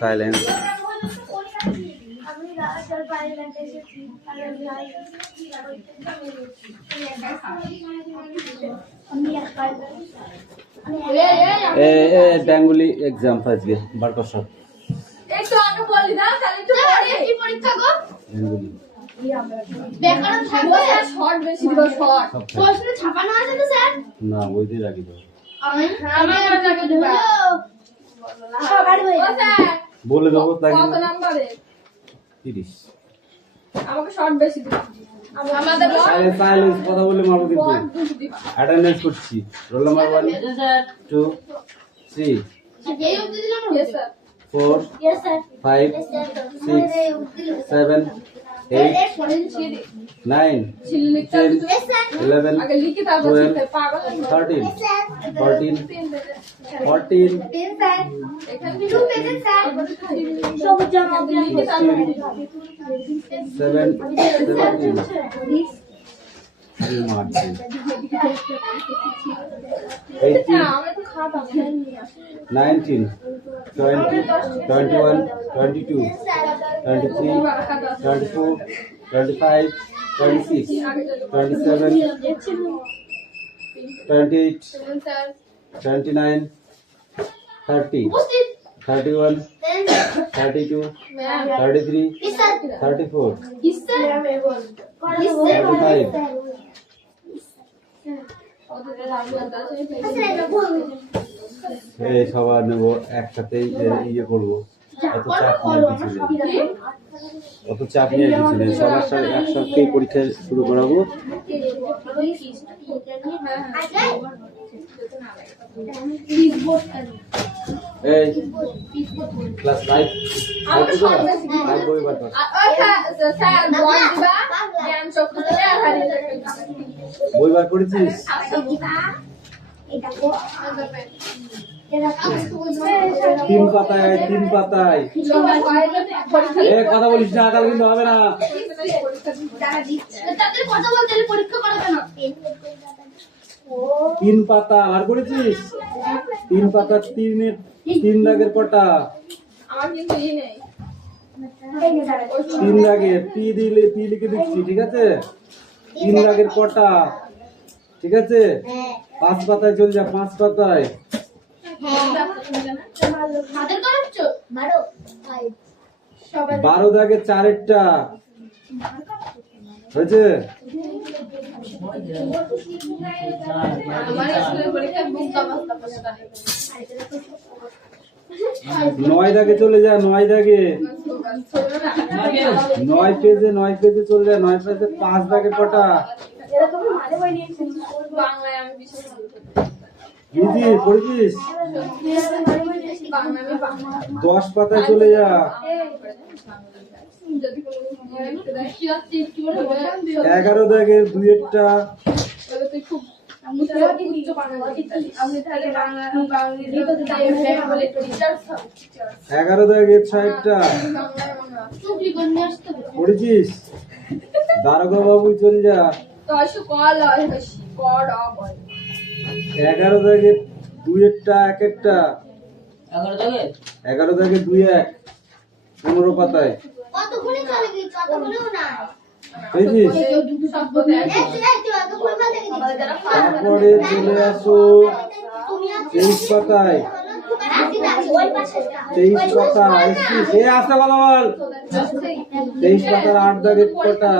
Silence. Bengali exam আজকে বার করছো একটু আগে বলি না তাহলে একটু পরে কি পরীক্ষা গো বেঙ্গলি ব্যাকরণ থাকবে আর শর্ট বেশি দিব শর্ট প্রশ্ন ছাপানো আছে তো স্যার না ওই দিয়ে রাখি দাও আমার আগে দেব সবার হয়ে স্যার বলে দেবো তাই কত নম্বরে 30 আমাকে শর্ট বেশি দিবা আমাদের সাইলেন্স কথা বলে মারবো কিন্তু অ্যাটেন্ডেন্স করছি রোল নাম্বার 1 2 3 এই অবধি দিলাম यस স্যার 4 यस স্যার 5 6 7 8 9 10 11 আগে লিখে তারপর শিখতে পাগল 13 14 14 এখানে 2 পেজে স্যার সব জামা লিখে তারপর 19 20 21 22 23 24 25 26 27 28 29 30 31 32 33 34 35 এই সবার নেব একসাথেই ইয়ে করবো অত চাপ নিয়ে কিছু নেই সবার সাথে একসাথে পরীক্ষা শুরু করাবো এই ক্লাস 5 বই বার কর বই বার করেছিস তিন পাতায় কথা বলিস না তাহলে কিন্তু হবে না তিন পাতা বার করেছিস তিন পাতা তিন দাগের কটা তিন দাগের পি লিখে দিচ্ছি ঠিক আছে তিন দাগের কটা ঠিক আছে 5 পাতায় চলে যা 5 পাতায় 12 দাগে 4-টা হয়েছে 9 দাগে চলে যা 9 দাগে 9 পেজে চলে যা 9 পেজে 5 দাগে কটা পড়েছিস 10 পাতায় চলে যা 11 দাগের 2-টা 11 দাগের 6-টা পড়েছিস দারোগা বাবু চলে যা 11 দাগের 2-টা 1-টা 11 দাগের 2-1 15 পাতায় তারপরে চলে আসো 23 পাতায় 23 পাতা এ আসতে কথা বল 23 পাতার 8 দাগের কটা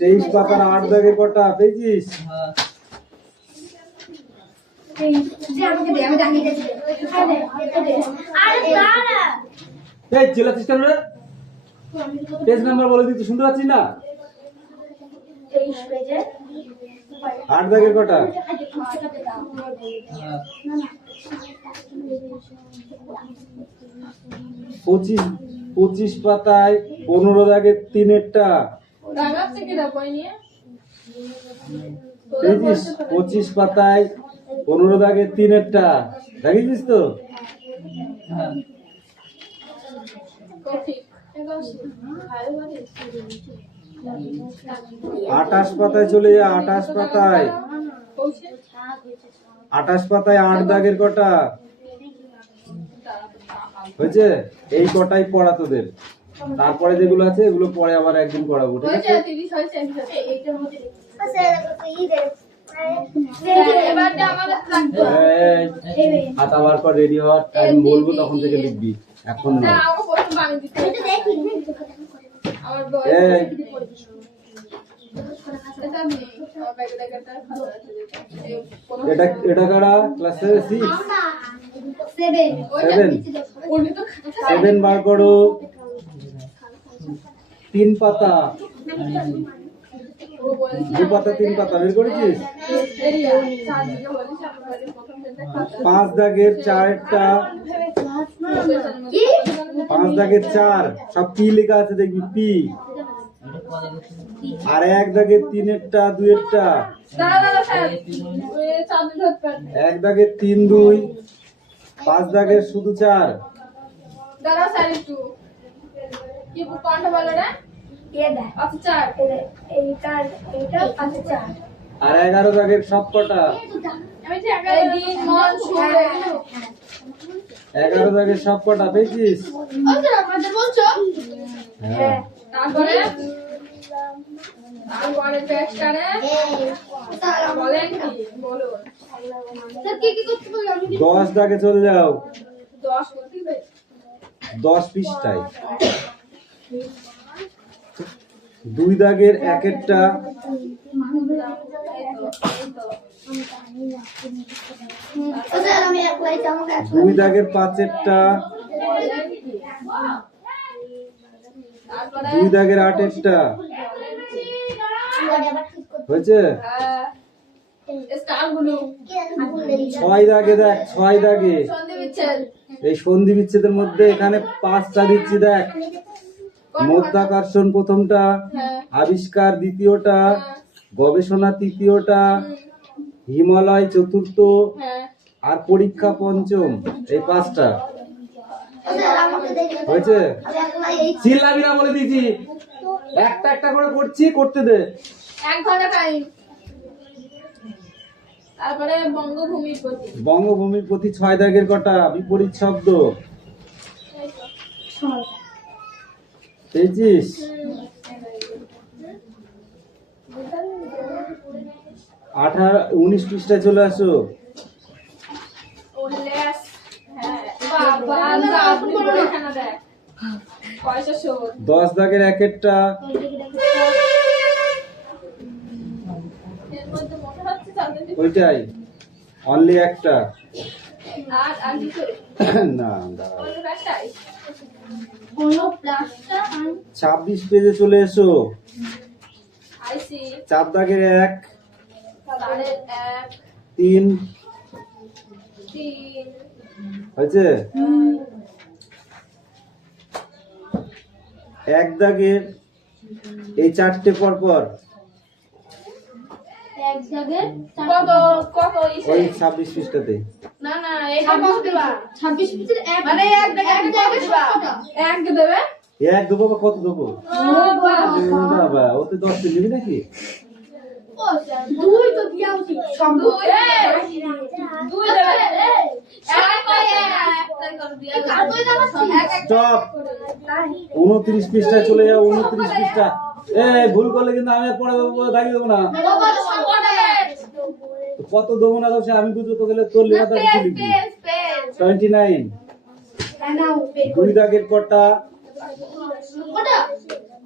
23 পাতার 8 দাগের কটা পেয়েছিস এই চিল্লাচ্ছিস কেন রে পেজ নাম্বার বলে দিচ্ছি শুনতে পাচ্ছিস না 8 দাগের কটা 25 পাতায় 15 দাগের 3-টা 25 পাতায় 15 দাগের 3-টা দেখেছিস তো 28 পাতায় চলে যা, 28 পাতায়। 28 পাতায় 8 দাগের কটা হয়েছে? এই কটাই পড়া তোদের, তারপরে যেগুলো আছে এগুলো পরে আবার একদিন পড়াবো, ঠিক আছে? হাত আবার পর রেডি হওয়ার টাইম বলবো, তখন থেকে লিখবি, এখন না। এই, এটা কারা ক্লাস 7 বার করো। 3 পাতা, 2 পাতা 3 পাতা বের করেছিস? 5 দাগের 4টা, 5 দাগের 4 সব পি লেখা আছে, দেখবি পি। আর 1 দাগের 3-এরটা 2-এরটা, 1 দাগের 3 2, 5 দাগের শুধু 4। আর 11 দাগের সব কটা? 11 দাগের সব কটা পেয়েছিস? হ্যাঁ। 10 দাগে চলে যাও, 10 পৃষ্ঠায়। 2 দাগের 1-এরটা, 2 দাগের 5-এরটা, 2 দাগের 8-এরটা হয়েছে? 6 দাগে দেখ, 6 দাগে এই সন্ধি বিচ্ছেদের মধ্যে এখানে 5টা দিচ্ছি, দেখ। মধ্যাকর্ষণ প্রথমটা, আবিষ্কার দ্বিতীয়টা, গবেষণা তৃতীয়টা, হিমালয় চতুর্থ, আর পরীক্ষা পঞ্চম। এই 5টা হয়েছে? চিল্লাবি না বলে দিয়েছি, একটা একটা করে করছি, করতে দে। 1 ঘন্টা টাইম। তারপরে বঙ্গভূমির প্রতি, বঙ্গভূমির প্রতি 6 দাগের কটা? বিপরীত শব্দ পেয়েছিস? 19 পৃষ্ঠায় চলে আসো। 10 দাগের 1-এরটা, ওইটাই অনলি একটা। না, 26 পেজে চলে এসো। 4 দাগের 1, 3 হয়েছে? 1 দাগের এই 4টে পর পর, ওই 26 পৃষ্ঠাতে। না না, এটা 26 পিসের এক, মানে এক দেবে। এক দেবো বা কত দেবো? বাবা, ওতে 10 টা নিবি নাকি? 2 তো দিয়া উচিত, সব 2 দেবে। স্টপ। 29 পৃষ্ঠায় চলে যাও, 29 পৃষ্ঠা। ভুল করলে কিন্তু আমি আর পরে দাগিয়ে দেবো না। কত দেবো না দেবো আমি বুঝবো, তো গেলে তোর লেখাটা কিছু লিখবি। 29। 2 দাগের কটা?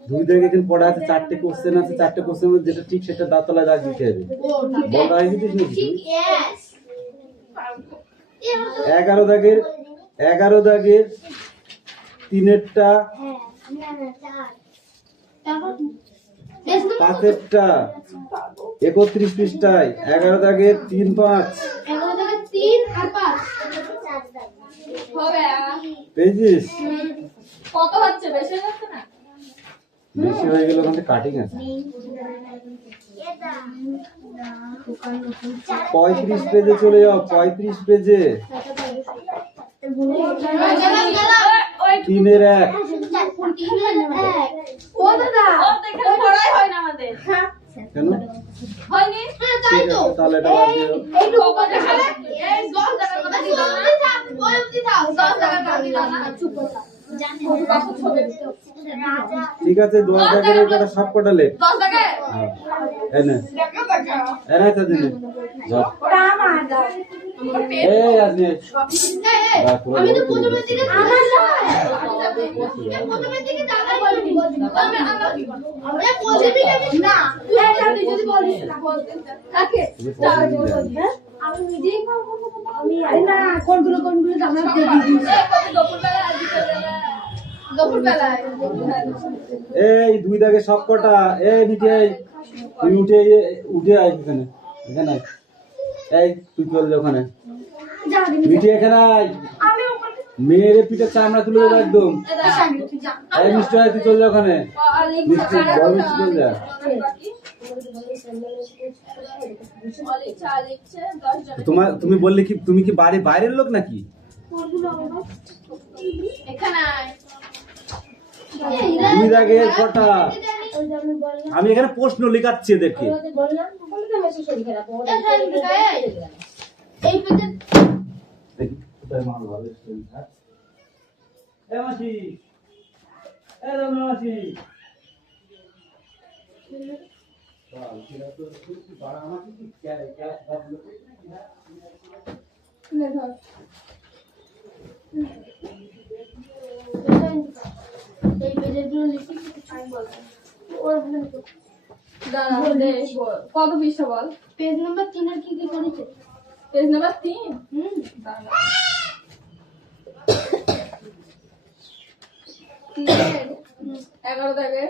2 দাগে এখানে পড়া আছে, 4টে কোশ্চেন আছে। 4টে কোশ্চেন মধ্যে যেটা ঠিক সেটা দাঁতলায় দাগ দিতে হবে। বলটা হয়ে গেছিস নাকি? 11 দাগের 3-এরটা, 5-এরটা 31 পৃষ্ঠায়। 11 দাগের 3 5 পেয়েছিস? কত হচ্ছে? বেশি হচ্ছে না? বেশি হয়ে গেল, ওখানে কাটিং আছে। 35 পেজে চলে যাও, 35 পেজে 3-এর 1, ও দাদা পড়াই হয় না আমাদের কেন হয়নি তাই তো তাহলে এটা বাদ দিও। এই লোকটা দেখালে এই 10 টাকার কথা দিল না ওই অবধি থাক 10 টাকার কথা দিল না চুপ করে থাক জানি বাপু ছবে রাজা ঠিক আছে 10 টাকার এই কটা সব কটা লে 10 টাকা হ্যাঁ এই নে এই নে তো দিদি যাও এই আজকে আমি তো প্রথমের দিকে আমার না প্রথমের দিকে দাদা বলবি আমি আমরা প্রথমের দিকে না তুই দাদা যদি বলিস না কাকে আমি নিজেই আমি না কোনগুলো জানা দিয়ে দিই দুপুরবেলা দুপুরবেলা এই 2 দাগে সব কটা এই মিঠে আই তুই উঠে আই এখানে এখানে আয়। এই তুই চল যা ওখানে মিঠে এখানে আয় মেরে পিঠে চামড়া তুলে দেবো একদম এই মিষ্টি আয় তুই চল যা ওখানে মিষ্টি বড় মিষ্টি চল যা তুমি বললে কি তুমি কি বাড়ি বাইরের লোক নাকি দুই দাগের কটা আমি এখানে প্রশ্ন লেখাচ্ছি এদেরকে দেখি কোথায় মাল ভালো স্টুডেন্ট হ্যাঁ এ মাসি এ মাসি চল সেটা তো খুব বড় আমাকে কি ক্লাস ভাবলো নে ধর এই পেজগুলো লিখি আমি বলবো ওর দাঁড়া দে কত পৃষ্ঠা বল পেজ নাম্বার 3 এর কি কি করেছে পেজ নাম্বার 3 দাঁড়া 11 দাগে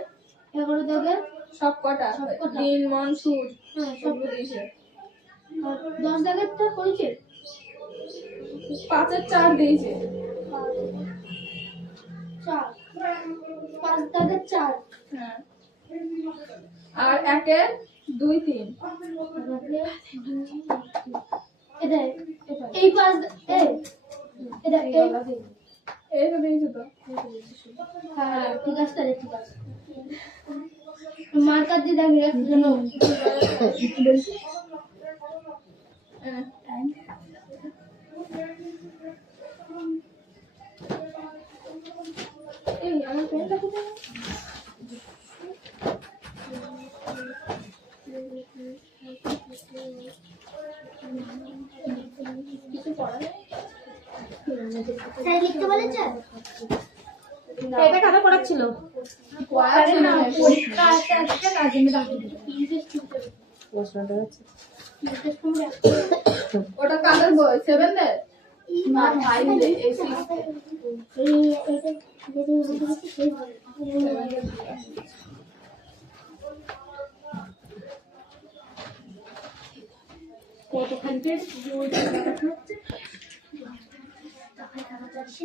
সব কটা দিন মন সুর সব দিয়েছে 10 দাগেরটা করেছে 5 এর 4 দিয়েছে 4 5 দাগের 4 হ্যাঁ আর 1 এর 2 3 এটা এই 5 এটা এই তো দিয়েছে তো হ্যাঁ ঠিক আছে মার্কার দিয়ে দাগ রাখার জন্য এই আমার পেনটা কোথায় কিছু পড়া নেই লিখতে বলেছে এটা কাটা পড়াচ্ছিল আরে না পরীক্ষা আছে না জন্য ডাকি প্রশ্নটা হচ্ছে ওটা কাদের বই 7 এর না 5 এর এই 6 এই এটা যদি বলতে সেই কতখানি পেজ জোর দেখানো হচ্ছে টাকা যাচ্ছে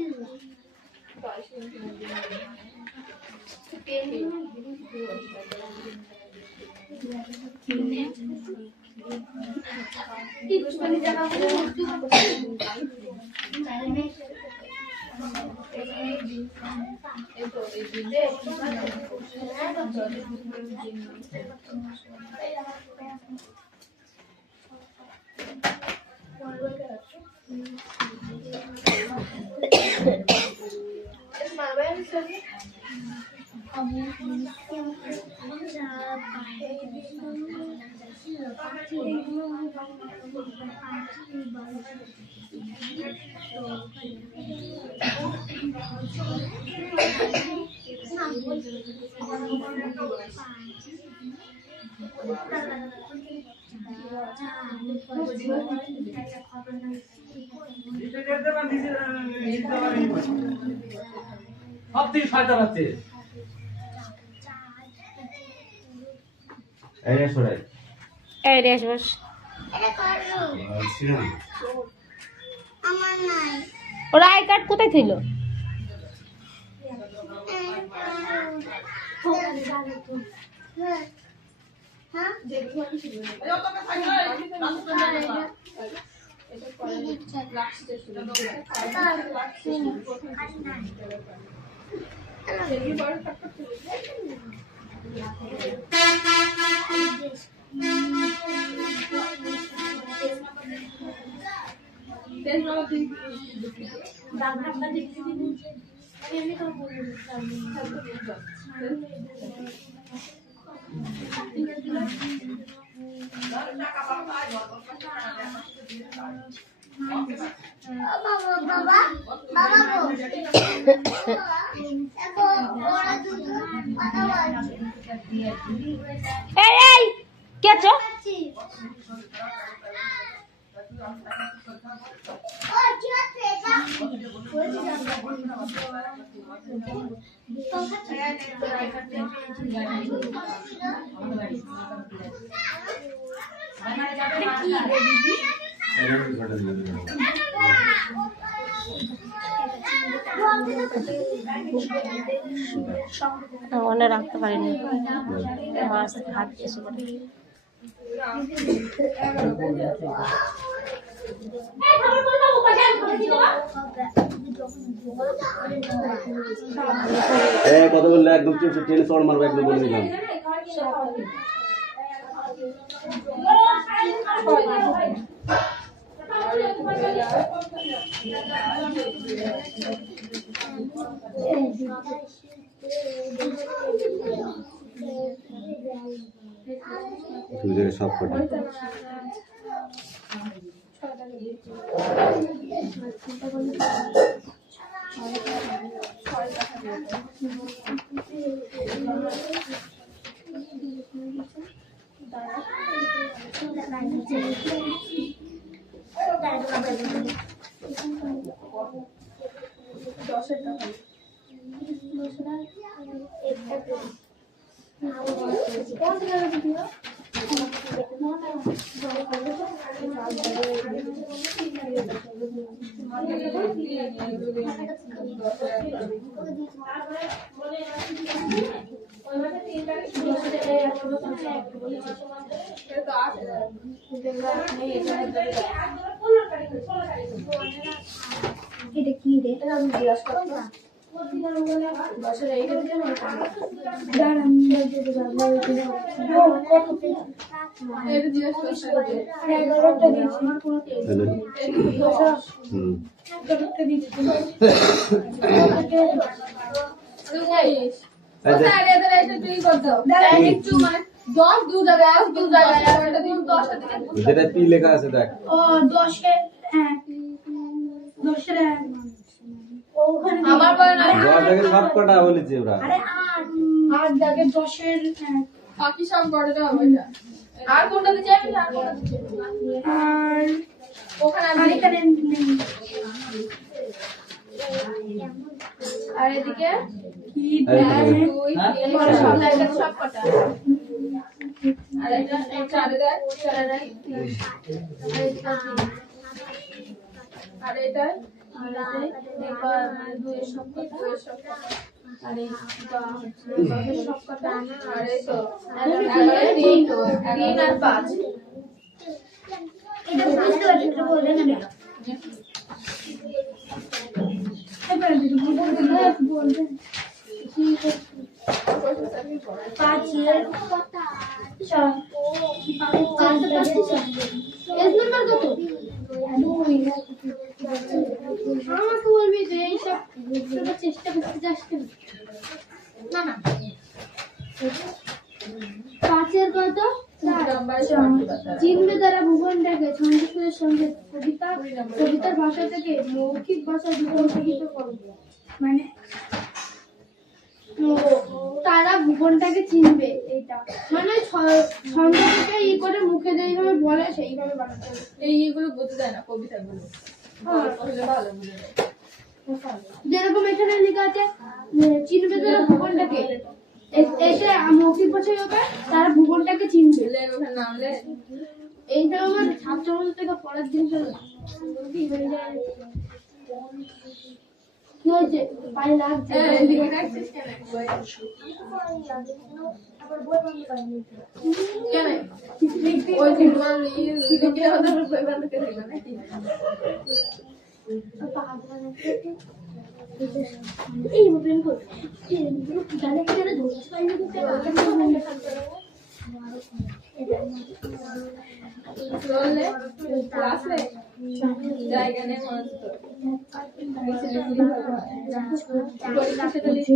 সব থেকে শয়তান আছে এই রে সরাই এই রেশ বস আমার নাই ওর আই কার্ড কোথায় ছিল হ্যাঁ বাবা বাবা বাবা গো দেখো ওরা দুটো কথা বলছে এই কে আছো? ও কি হচ্ছে এটা মনে রাখতে পারিনি মাছ হাত এসে পড়ে। কত বললে একদম ট্রেনে চড় মারবো একদম বলে দিলাম। দুই জায়গায় সব কটা এটা কি রে? যেটা পি লেখা আছে দেখ। ও 10-এর 1 10-এর 1 আমার বলে না 10 জায়গায় সব কটা বলেছে ওরা। আরে 8 দাগে 10-এর 1 বাকি সব গড়টা হবে এটা আর কোনটা দিতে যাবেন আর কোনটা দিতে আর ওখানে আর আমি এখানে নেই আর এদিকে কি এই 1 2 3 4 সব লাইটা সব কটা আর এটা এই চারে দেখ চারে দেখ আর এটা আর এটা দুই সব কটা আর এই সব কটা আর এই তো 3 আর 5 এটা বুঝতে পারছি তো বলে না এবার দিদি বলবেন ঠিক আছে 5-এর 4 এস নাম্বার কত আমাকে বলবি যে এইসব চেষ্টা করতে যাস কেন না না 5-এর কত চিনবে তারা ভুবনটাকে ছন্দস্বরের সঙ্গে কবিতার ভাষা থেকে মৌখিক ভাষায় রূপান্তরিত করবে মানে তারা ভুবনটাকে চিনবে এটা মানে ছন্দ থেকে ই করে মুখে যেইভাবে বলে সেইভাবে বানাতে হবে এই ইগুলো বুঝতে দেয় না কবিতাগুলো ভালো বুঝে যায় যেরকম এখানে লেখা আছে চিনবে তারা ভুবনটাকে এটা মৌখিক ভাষায় হবে তারা ভুবনটাকে চিনবে ওখানে নামলে এইটা আমার ছাত্রবন্ধু থেকে পড়ার জিনিস কি হয়ে যায় কি হয়েছে পায়ে লাগছে কেন ওই যে তোমার লিখে হতে বই বানাতে দেখবে নাকি এই মোবাইল কর জানে কি জানে ধরতে পারি না চলে ক্লাসে জায়গা নেই মনে হচ্ছে পরীক্ষাটা লিখি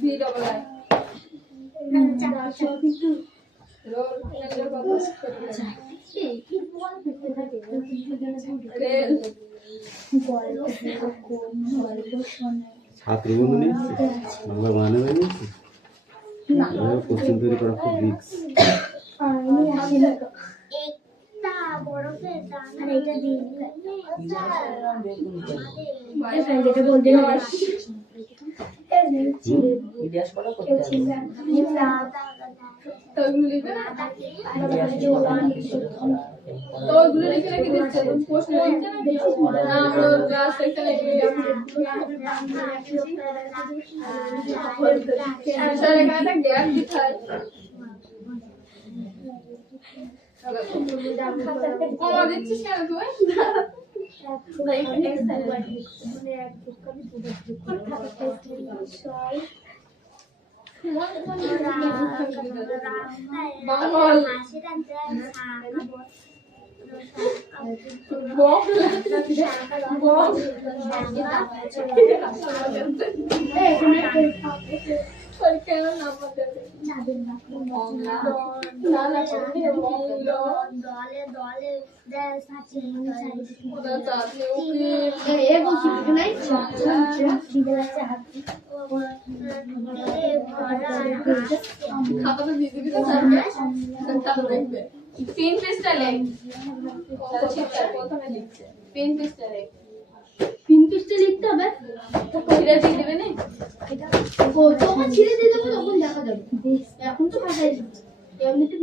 ভি ডবল আই রোল রেল ছাত্র বন্ধু নিয়ে বাংলা বানানো হয়ে গেছে কোশ্চেন তৈরি করা খুব রিস্ক। একটা বরফের দানা আর এটা দিয়ে এটা বলতে তো ওগুলো লিখবে না তো ওগুলো লিখে রেখে দিচ্ছে প্রশ্ন লিখছে না আমরা ক্লাস সেকশনে স্যার এখানে একটা গ্যাপ দিতে কমা দিচ্ছিস কেন তুই বাংল কেন নাম্বার দেবে দলে দলে দেশ আছে ওটা চাঁদনি উকিল এ বলছি নাই ঠিক আছে খাতাটা দিয়ে দিবি তো স্যারকে তারপর দেখবে পেন পেজটা লেখ প্রথমে লিখছে পেন পেজটা লেখ পিন পিসটা লিখতে হবে ছিঁড়ে দিয়ে দেবে না ও যখন ছিঁড়ে দিয়ে দেবো তখন দেখা যাবে এখন তো খাতায় এমনিতে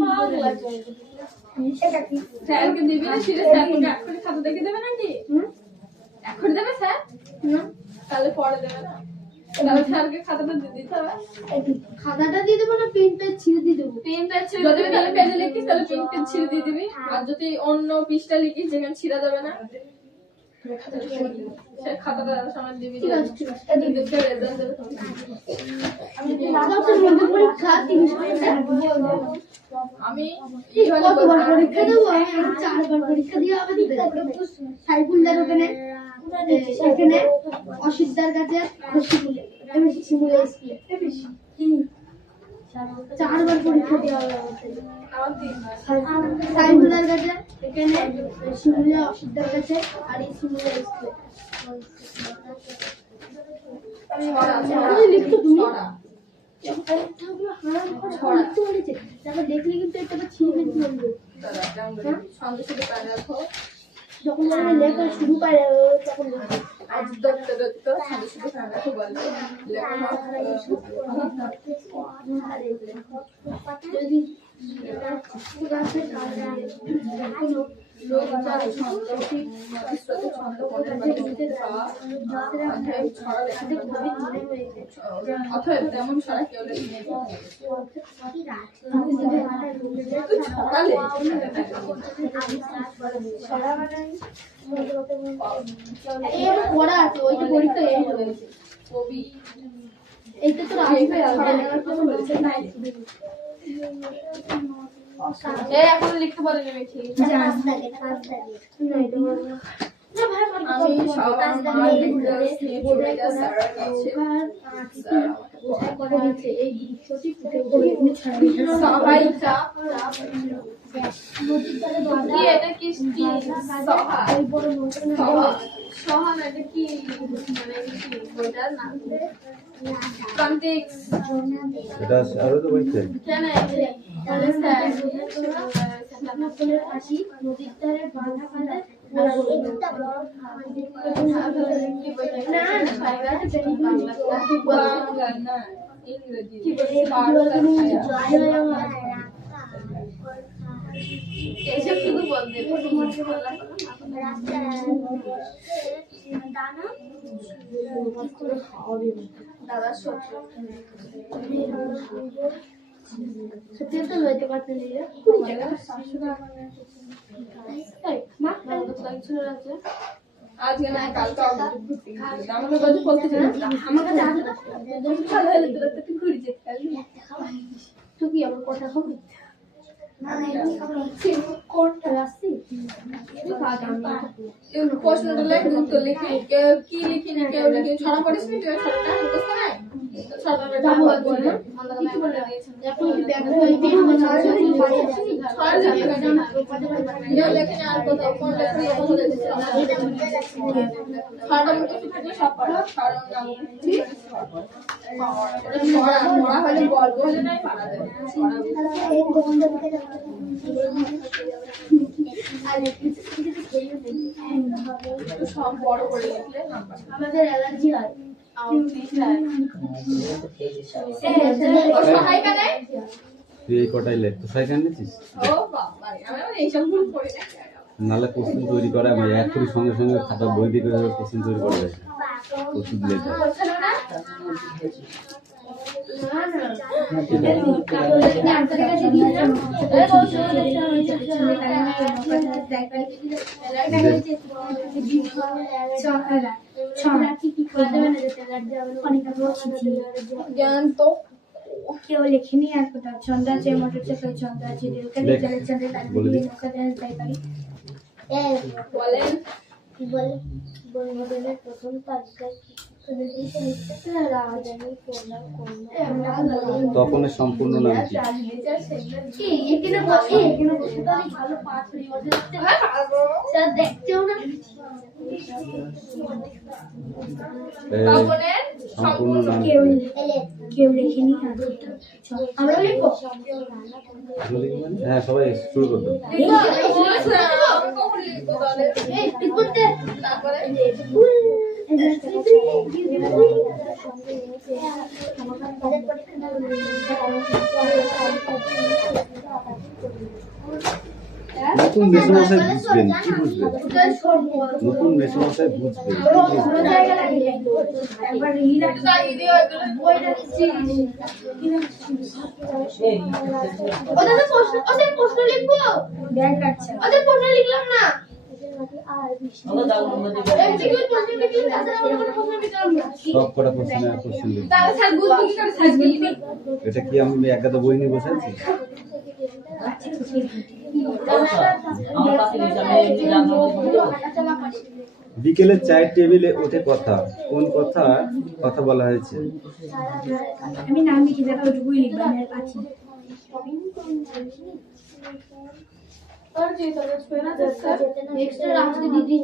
এটা কি স্যারকে দিবি না ছিঁড়ে স্যারকে এক্ষুনি খাতা দেখে দেবে নাকি এক্ষুনি দেবে স্যার তাহলে পরে দেবে না তাহলে স্যারকে খাতাটা দিয়ে দিতে হবে খাতাটা দিয়ে দেবো না পেন পেজ ছিঁড়ে দিয়ে দেবো পেন পেজ ছিঁড়ে যদি তাহলে পেজে লিখিস তাহলে পেন পেজ ছিঁড়ে দিয়ে দিবি আর যদি অন্য পৃষ্ঠা লিখিস যেখানে ছিঁড়া যাবে না সে খাতাটা সামনে দিবি দেখে রেজাল্ট দেবে পরীক্ষা 30 আমি কতবার পরীক্ষা দেবো আমি 4বার পরীক্ষা দিয়ে হবে সাইফুলদার ওখানে এখানে অসিদ্দার কাছে শিমুলে স্কুলে 4বার পরীক্ষা দেওয়া হবে সাইফুলদার কাছে এখানে শিমুলে অসিদ্দার কাছে আর এই শিমুলে স্কুলে লিখতো তুমি তারপর দেখলে কিন্তু এটা ছিঁড়ে ফেলতে বলবে সঙ্গে সাথে প্যারাগ্রাফ যখন আমরা লেখা শুরু করে তখন আজ দত্ত দত্ত সঙ্গে সাথে প্যারাগ্রাফ বলবে যদি অথবা তেমন সারা কেউ লেখে পড়া আছে ওইটা পরীক্ষা কবি এইটা তো এখন লিখতে বলেনি মেয়েছি আমি এটা কি সহান এটা কি মানে বইটার নাম কন্টেক্স এটা আরো তো বলছে কেন আসি নদীর ধারে বাঁধা বাঁধা না ইংরেজি এসব শুধু বলতে দাদা সত্য সত্যি তো লইতে পারতেন না এই মা চলে যাচ্ছে আজকে না কালকে আমাকে বলতে বলতে আমার কাছে আসে না তুই কি আমার কথা হবে কোনটা আসছি প্রশ্নটা লেখে উত্তর লিখে কেউ কি লিখিনি কেউ লিখে ছড়া পড়িস নি তুই ছড়াটা মুখস্থ নাই ছড়াটা যাবো বল একবার বল না কিছু বলে এখন কি ব্যাগ হইতে আমার ছড়া কেউ লেখে না আর কোথাও কোন লেখে কথা বলে দিচ্ছে ছড়াটা মুখস্থ থাকলে সব পারো ছড়ার নাম ছড়া হলে গল্প হলে নাই পারা যায় সব বড় করে লিখলে নাম্বার আমাদের অ্যালার্জি হয় সহায় কানে তুই এই কটাই লেখ তো সাইকেল নিয়েছিস ও বাবা আমি এইসব ভুল করি না নাহলে কোশ্চেন তৈরি করা আমার এখনই সঙ্গে সঙ্গে খাতা বই দিয়ে করে কোশ্চেন তৈরি করা যায় ওষুধ লেখা জ্ঞান তো কেউ লেখেনি আর কোথাও ছন্দ আছে মোটর চাপের ছন্দ আছে রেলগাড়ি জলের ছন্দে তার নৌকা দেওয়া যাই পারি বলেন বলবেন প্রথম তালিকা তপনের সম্পূর্ণ নাম কি এখানে বসে তো আমি ভালো পাঁচ স্যার দেখতেও না তপনের সম্পূর্ণ নাম কি? কেউ লেখেনি আমরা লিখবো হ্যাঁ সবাই শুরু করবে তারপরে নতুন মেসমশাই বুঝবেন কি বুঝবেন নতুন মেসমশাই বুঝবেন ওদের প্রশ্ন লিখবো ওদের প্রশ্ন লিখলাম না এমসিকিউ প্রশ্ন লিখলে তাছাড়া আমরা কোনো প্রশ্ন লিখলাম না সব কটা কোশ্চেন লিখবে তাহলে স্যার বুঝবো কি করে সার্চ করবি এটা কি আমি একাদা বই নিয়ে বসে আছি বিকেলে চায়ের টেবিলে ওঠে কথা কোন কথা বলা হয়েছে আমি নাম লিখে দেখা ওটুকুই লিখবো আমি আর পাচ্ছি এক্সট্রা রাখতে দিদি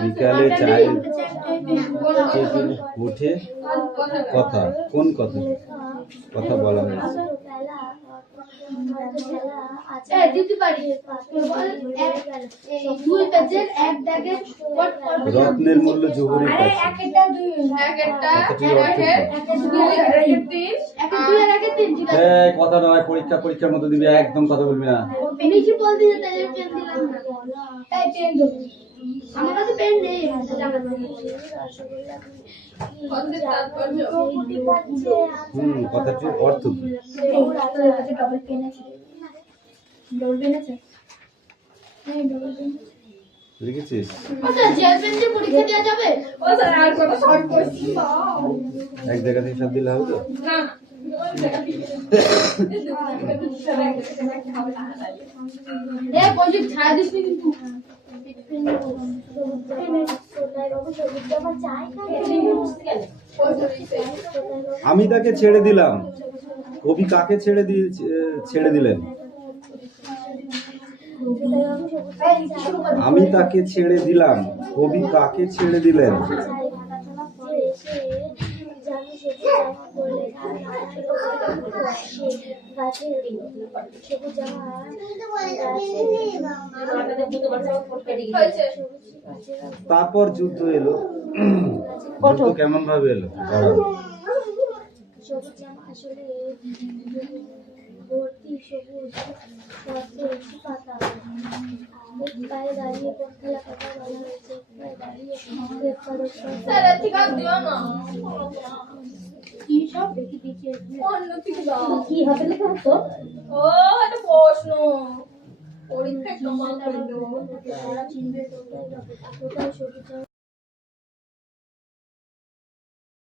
বিকালে চায়ের টেবিলে ওঠে কথা কোন কথা বলা হয়েছে দিতে পারি দুই পেজের এক দাগের রত্নের মূল্য জহুরি আরে এক একটা দুই এক একটা দুই এক তিন এক দুই আর এক তিন ঠিক আছে এই কথা নয় পরীক্ষার মতো দিবি একদম কথা বলবি না বেশি বল দিতে তাই পেন দিলাম না তাই পেন দেব আমার কাছে পেন নেই কথার তাৎপর্য কথার অর্থ কি ডবল পেন আছে ডবল পেন আছে হ্যাঁ ডবল পেন লিখেছিস আচ্ছা জেল পেন দিয়ে পরীক্ষা দেওয়া যাবে ও স্যার আর কত শর্ট কোশ্চেন এক জায়গা থেকে সব দিলে হবে তো না পঞ্জিত ছায়া দিস কিন্তু আমি তাকে ছেড়ে দিলাম কবি কাকে ছেড়ে দিলেন আমি তাকে ছেড়ে দিলাম কবি কাকে ছেড়ে দিলেন তারপর যুদ্ধ এলো যুদ্ধ কেমন ভাবে এলো ভর্তি সবুজ পাতা পায়ে দাঁড়িয়ে পথখেলা কথা বলা হয়েছে পায়ে দাঁড়িয়ে স্যার ঠিক আছে দিও না কি সব দেখি দেখি অন্য কিছু দাও। কি হবে লেখা হতো? ও এটা প্রশ্ন পরীক্ষায় জমা করলো। তারা চিনবে কোথায় সবুজ